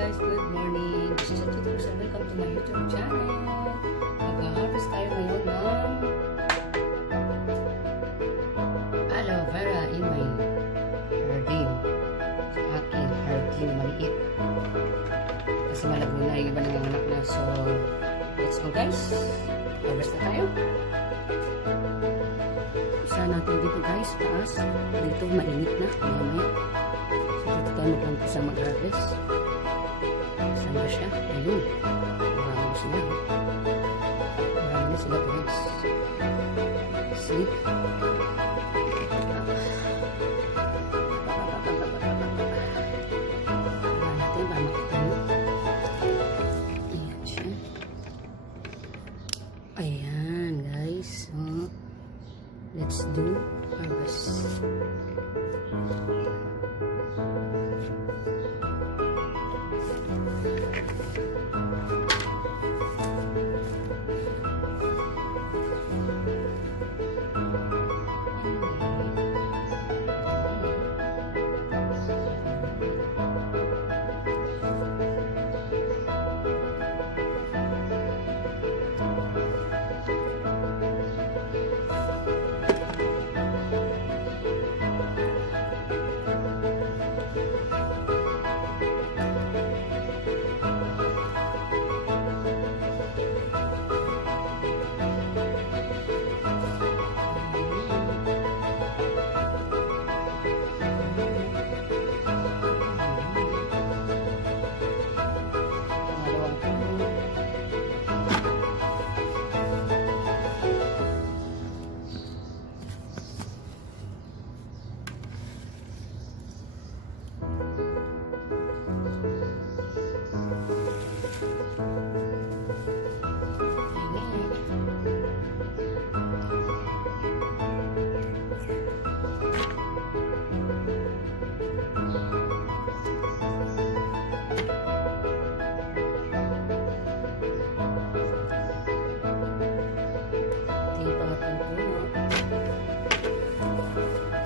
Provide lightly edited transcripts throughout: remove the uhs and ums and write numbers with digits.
guys, good morning. This is Atitudes and welcome to my YouTube channel. Mag-harvest tayo ngayon ng aloe vera in my hardin. Sa aking hardin maliit. Kasi malabo na yung iba nanganganak na. So, let's go guys. Harvest na tayo. Isa natin dito guys, taas. Dito mainit na. Mamaya. So, dito tayo mag-umpisa mag-harvest. Saan ba siya? Ayun. Marami sila. Marami sila guys. See? Natin para makita nyo. Ayan siya. Ayan guys. So, let's do harvest.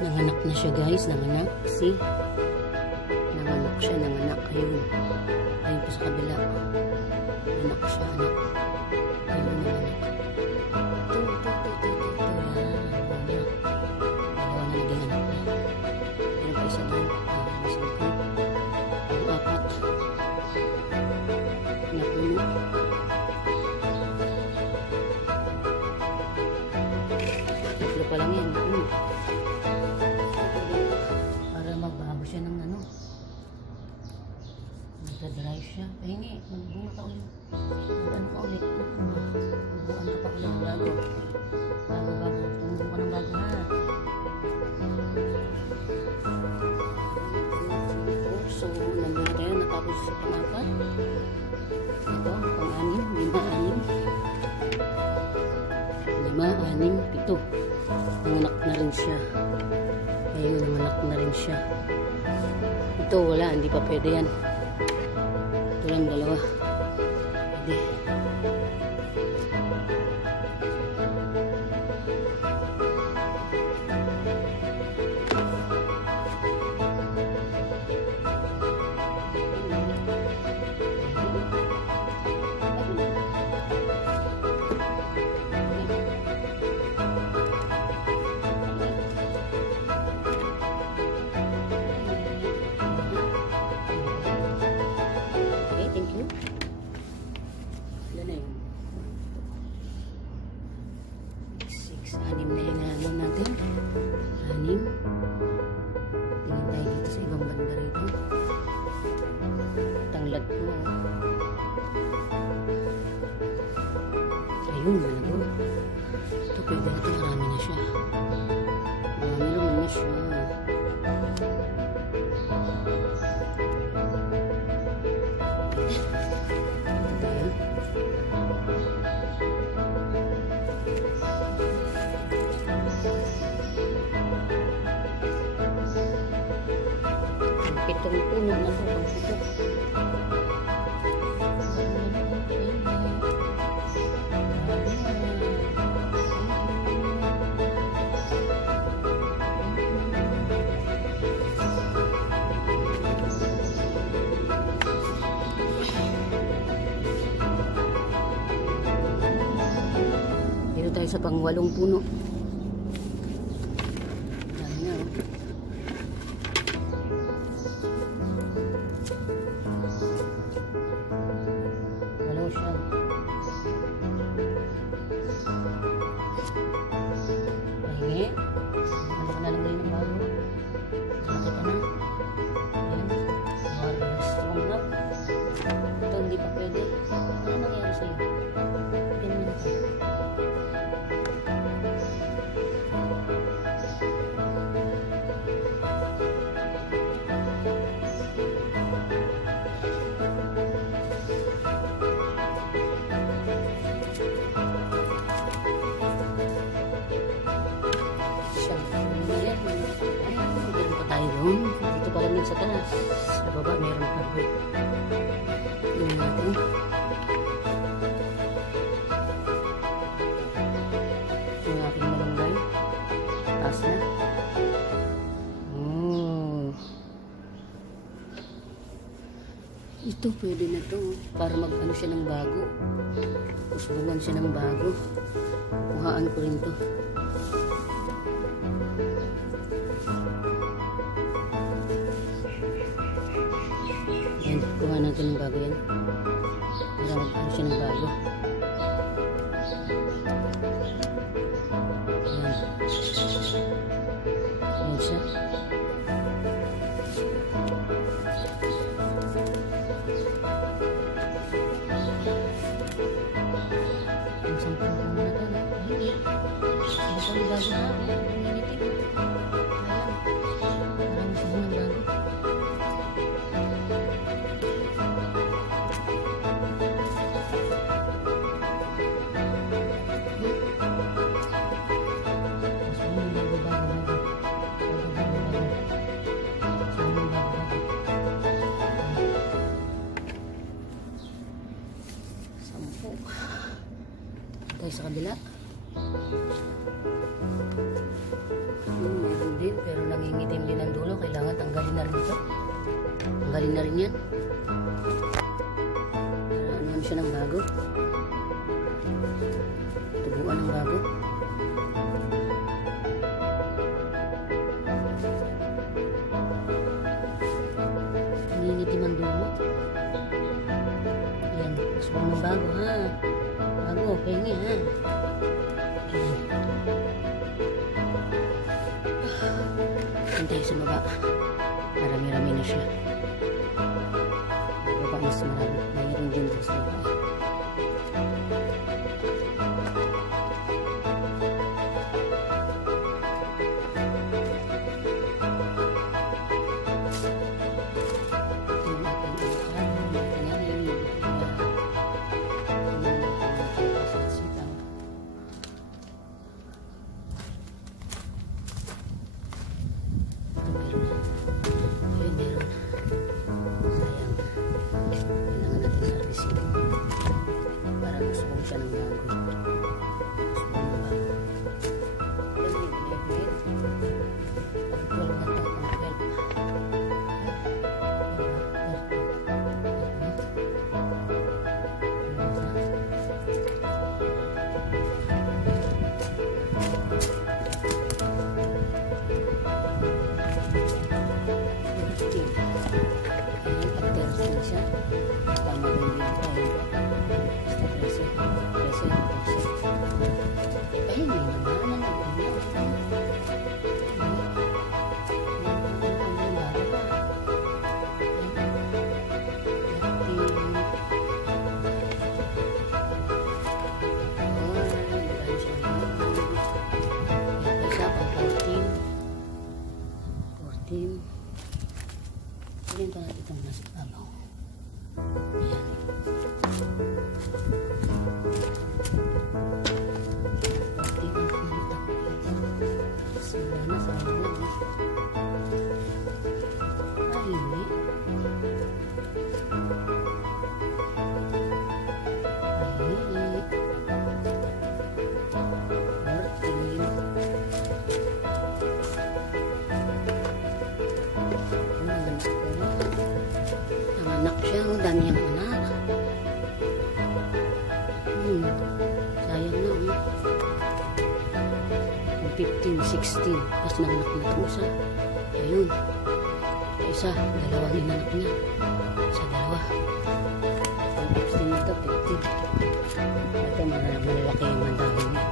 Nanganak na siya guys, nanganak. See? Nanganak siya, nanganak. Ayun. Ayun po sa kabila. Anak siya, anak. Ayun, nanganak. Ito. Yan. Dalawa na naging anak na. Ayun pa isa doon. Ang apat. Napuno. Tatlo pa lang yan. Siya ng ano, nagdadry siya. Pahingi, magbunga ka ulit. Mag-ano ka ulit. Magbuan ka pa ulit ng bago. Bago. Tumubo ka ng bago ha. So, nandun na tayo. Natapos sa pang-apat. Ito, pang-anim. 5, 6. 7. Nanganak na rin siya. Ayun, nanganak na rin siya. Ito wala, hindi pa pwede yan. Ito lang dalawa. Pwede. Anim na yung nalalaw natin. 6. Tingin tayo dito sa ibang banda rito. Tanglad po. Ayun, nalago. Ito pwede na ito. Marami na siya. Marami naman na siya. Itong puno na ito, pang ito. sa pang-8 puno. Dami na, oh. Walo siya. Pahingi. Ano ka na lang ngayon ng bago? Nakita ka na. Ayan. More strong up. Ito hindi pa pwede. Ano nangyari sa'yo? Ganun ka. Dito pa lang yun sa taas. Sa baba meron pa. Tingnan natin. Yung aking malunggay. Taas na. Ito pwede na to. Para mag-ano siya ng bago. Usbungan siya ng bago. Kuhaan ko rin to. Kuha natin ng bago yan. Para mag-ano siya ng bago. Ayan. Ayan siya. Ang sampung ko muna ito. Hindi. Hindi kami bago na. Nangingitin. Ayan. Parang gusto ng bago. Tayo sa kabila. Meron din, pero nangingitim din ang dulo. Kailangan tanggalin na rin ito. Tanggalin na rin yan. Para ano siya ng bago. Tubuan ng bago. Nangingitim ang dulo. Yan, gusto ng bago ha. Bago, pengi ha. Hintay sa baba. Marami-rami na siya. Baba mas marami. Mayroon dyan sa baba. Tama rin dito tayo. Basta presyo. Presyo. 15, 16. Tapos nanganak na itong isa. Ayun. Isa, dalawang inanak niya. Sa dalawa. 15 ito, 15. Ito, malalaki yung mandawin niya.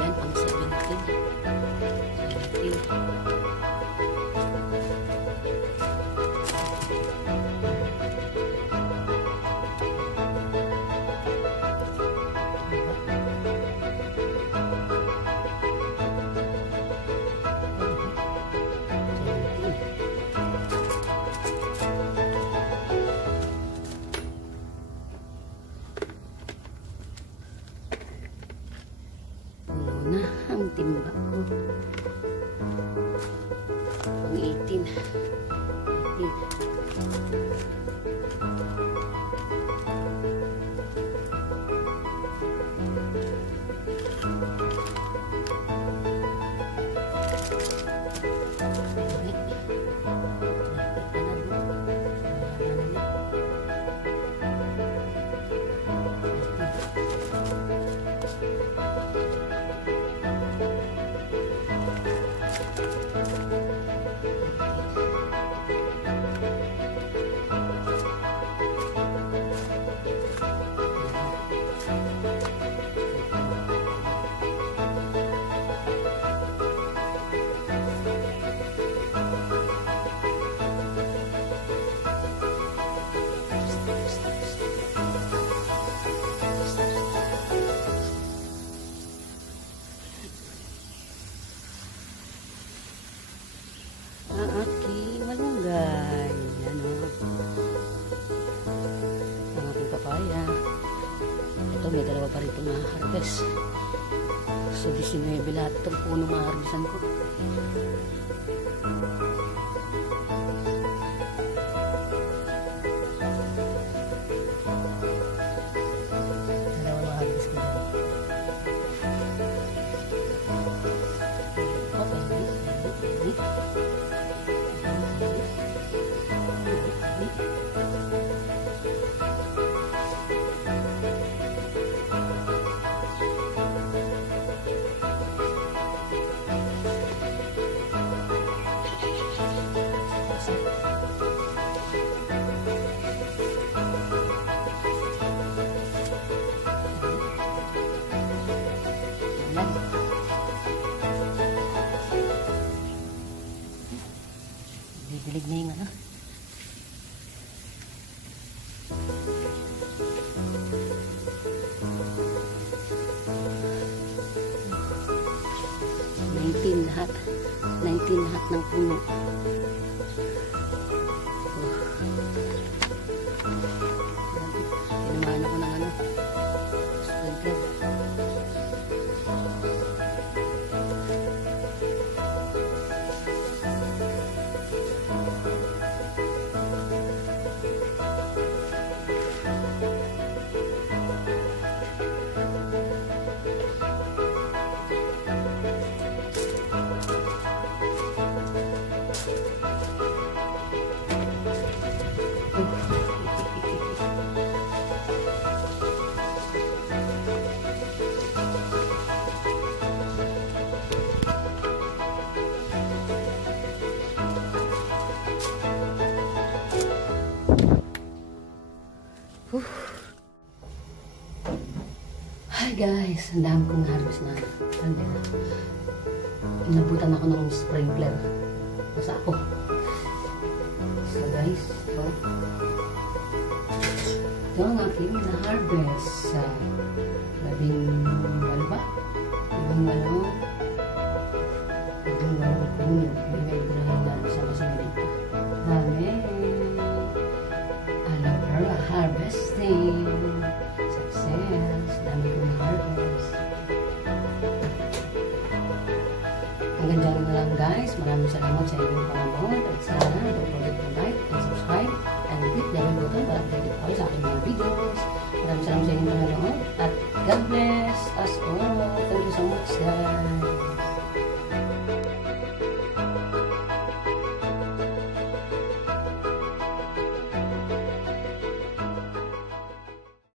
Yan, pang 17. Na ang timba ko. Pang 18. 'Aki, malunggay. Ano? Ang aking papaya. Ito, may dalawa pa rin itong ma-harvest. So, 19 lahat itong puno ma-harvestan ko. Dalawa ma-harvest ko dyan. Didilig na yung ano. Lahat. 19 lahat ng puno. Tinamaan ako ng ano. Sprinkler. Hi guys, ang dami kong harvest na candela. Inabutan ako ng sprinkler. Basta ako. So guys, ito. Ito ang aking na-harvest sa labing walo ba? Labing walo puno. Ibigay ko na lang sama-sama dito. Dami. Aloe harvesting. Success. Dami ko na-harvest. Hanggang dyan na lang guys. Maraming salamat sa inyong panonood. At sana don't forget to like and subscribe and click the bell button para updated kayo sa aking mga videos. Maraming salamat sa inyong panonood. At God bless us all. Thank you so much guys.